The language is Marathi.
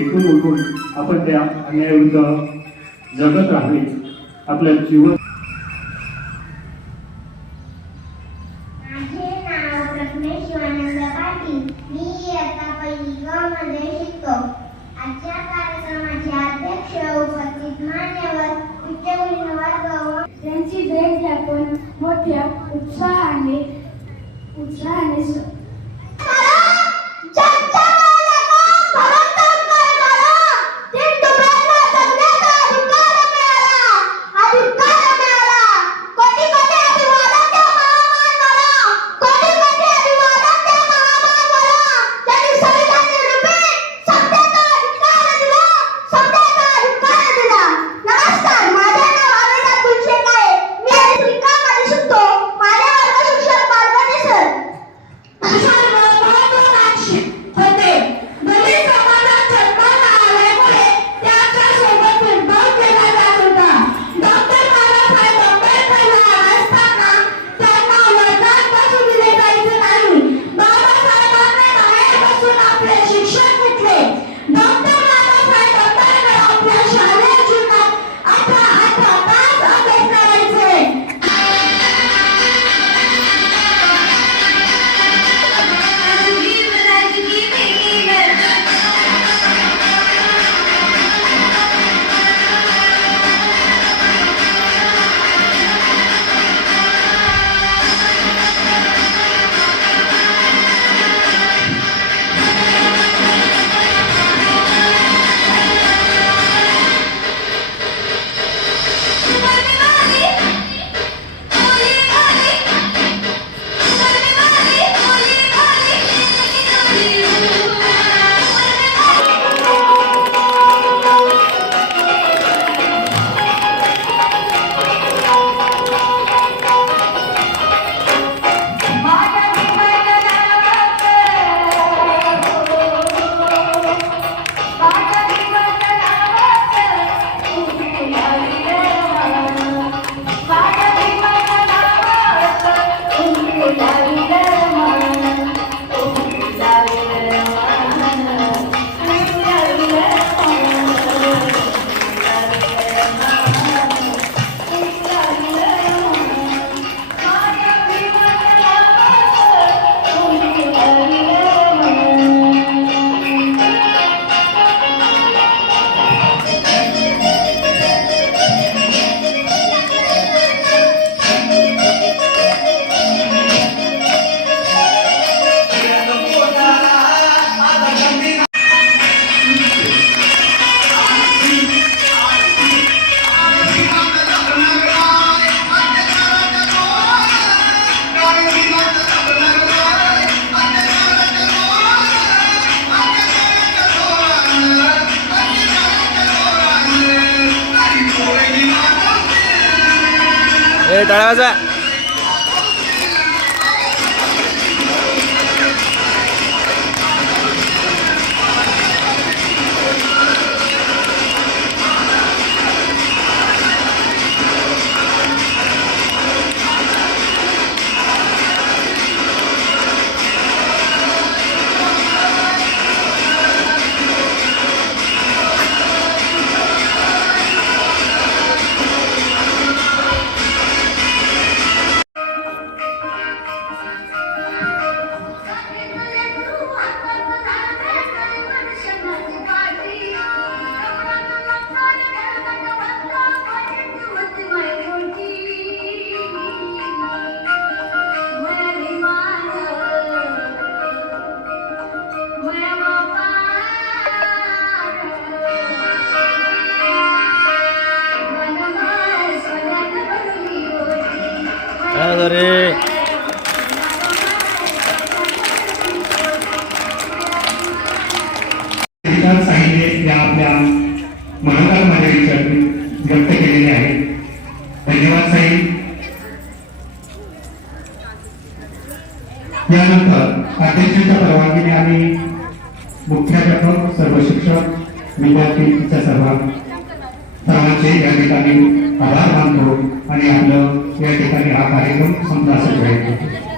इथून उठून आपण त्या अन्यायाविरुद्ध जगत राहणे आपल्या जीवन आजच्या कार्यक्रमाचे अध्यक्ष उपस्थित मान्यवर वर्ग त्यांची भेट आपण मोठ्या उत्साहाने उत्साहाने 大家万 रे. सांगितले आपल्या महाकाल माझ्या व्यक्त केलेले आहेत. धन्यवाद साहेब. यानंतर अध्यक्षांच्या परवानगीने आम्ही मुख्याध्यापक सर्व शिक्षक विद्यार्थी सर्व सर्वांचे या ठिकाणी आभार मानतो आणि आपलं या ठिकाणी हा कार्यक्रम समजा असं जाहीर